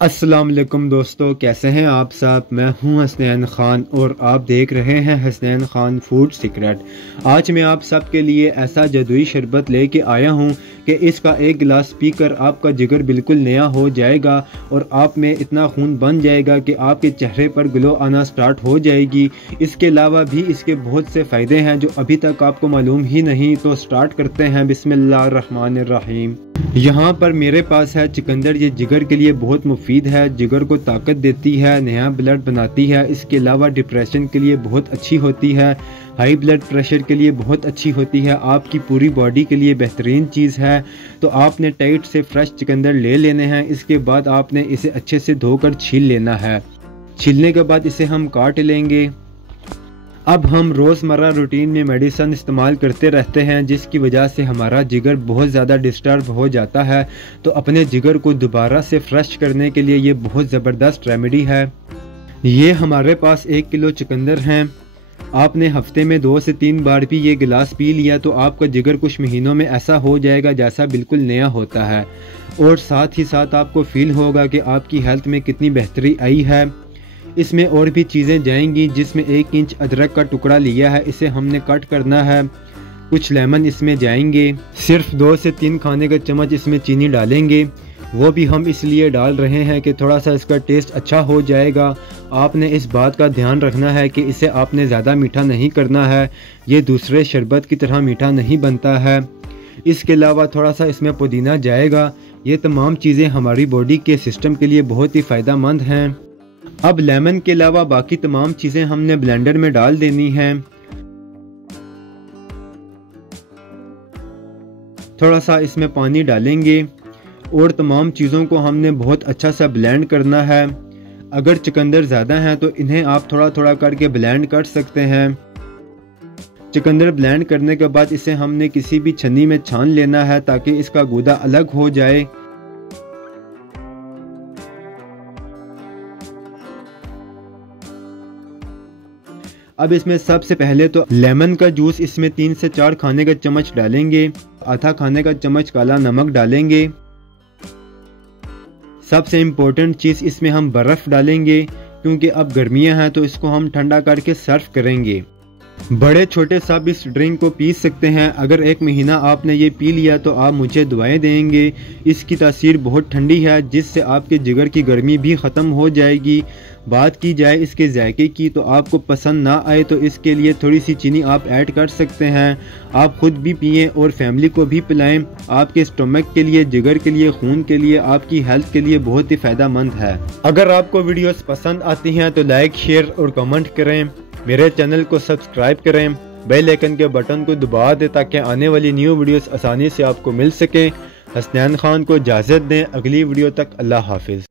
अस्सलाम वालेकुम दोस्तों, कैसे हैं आप सब। मैं हूं हसनैन ख़ान और आप देख रहे हैं हसनैन ख़ान फूड सीक्रेट। आज मैं आप सब के लिए ऐसा जादुई शरबत लेके आया हूं कि इसका एक गिलास पीकर आपका जिगर बिल्कुल नया हो जाएगा और आप में इतना खून बन जाएगा कि आपके चेहरे पर ग्लो आना स्टार्ट हो जाएगी। इसके अलावा भी इसके बहुत से फ़ायदे हैं जो अभी तक आपको मालूम ही नहीं। तो स्टार्ट करते हैं। बिस्मिल्लाहिर्रहमानिर्रहीम। यहाँ पर मेरे पास है चुकंदर। ये जिगर के लिए बहुत मुफीद है, जिगर को ताकत देती है, नया ब्लड बनाती है। इसके अलावा डिप्रेशन के लिए बहुत अच्छी होती है, हाई ब्लड प्रेशर के लिए बहुत अच्छी होती है, आपकी पूरी बॉडी के लिए बेहतरीन चीज़ है। तो आपने टाइट से फ्रेश चुकंदर ले लेने हैं। इसके बाद आपने इसे अच्छे से धोकर छील लेना है। छीलने के बाद इसे हम काट लेंगे। अब हम रोज़मर्रा रूटीन में मेडिसिन इस्तेमाल करते रहते हैं जिसकी वजह से हमारा जिगर बहुत ज़्यादा डिस्टर्ब हो जाता है। तो अपने जिगर को दोबारा से फ्रेश करने के लिए ये बहुत ज़बरदस्त रेमेडी है। ये हमारे पास 1 किलो चुकंदर हैं। आपने हफ्ते में 2 से 3 बार भी ये गिलास पी लिया तो आपका जिगर कुछ महीनों में ऐसा हो जाएगा जैसा बिल्कुल नया होता है। और साथ ही साथ आपको फील होगा कि आपकी हेल्थ में कितनी बेहतरी आई है। इसमें और भी चीज़ें जाएंगी, जिसमें 1 इंच अदरक का टुकड़ा लिया है, इसे हमने कट करना है। कुछ लेमन इसमें जाएंगे। सिर्फ 2 से 3 खाने का चम्मच इसमें चीनी डालेंगे। वो भी हम इसलिए डाल रहे हैं कि थोड़ा सा इसका टेस्ट अच्छा हो जाएगा। आपने इस बात का ध्यान रखना है कि इसे आपने ज़्यादा मीठा नहीं करना है, ये दूसरे शरबत की तरह मीठा नहीं बनता है। इसके अलावा थोड़ा सा इसमें पुदीना जाएगा। ये तमाम चीज़ें हमारी बॉडी के सिस्टम के लिए बहुत ही फ़ायदेमंद हैं। अब लेमन के अलावा बाकी तमाम चीज़ें हमने ब्लेंडर में डाल देनी हैं। थोड़ा सा इसमें पानी डालेंगे और तमाम चीज़ों को हमने बहुत अच्छा सा ब्लेंड करना है। अगर चुकंदर ज़्यादा हैं तो इन्हें आप थोड़ा थोड़ा करके ब्लेंड कर सकते हैं। चुकंदर ब्लेंड करने के बाद इसे हमने किसी भी छन्नी में छान लेना है ताकि इसका गूदा अलग हो जाए। अब इसमें सबसे पहले तो लेमन का जूस इसमें 3 से 4 खाने का चम्मच डालेंगे। आधा खाने का चम्मच काला नमक डालेंगे। सबसे इम्पोर्टेंट चीज़ इसमें हम बर्फ़ डालेंगे क्योंकि अब गर्मियां हैं तो इसको हम ठंडा करके सर्व करेंगे। बड़े छोटे सब इस ड्रिंक को पी सकते हैं। अगर 1 महीना आपने ये पी लिया तो आप मुझे दुआएं देंगे। इसकी तासीर बहुत ठंडी है जिससे आपके जिगर की गर्मी भी ख़त्म हो जाएगी। बात की जाए इसके जायके की तो आपको पसंद ना आए तो इसके लिए थोड़ी सी चीनी आप ऐड कर सकते हैं। आप खुद भी पिएं और फैमिली को भी पिलाएं। आपके स्टमक के लिए, जिगर के लिए, खून के लिए, आपकी हेल्थ के लिए बहुत ही फ़ायदेमंद है। अगर आपको वीडियोस पसंद आती हैं तो लाइक, शेयर और कमेंट करें। मेरे चैनल को सब्सक्राइब करें, बेल आइकन के बटन को दबा दें ताकि आने वाली न्यू वीडियोस आसानी से आपको मिल सके। हसनैन ख़ान को इजाज़त दें। अगली वीडियो तक अल्लाह हाफिज़।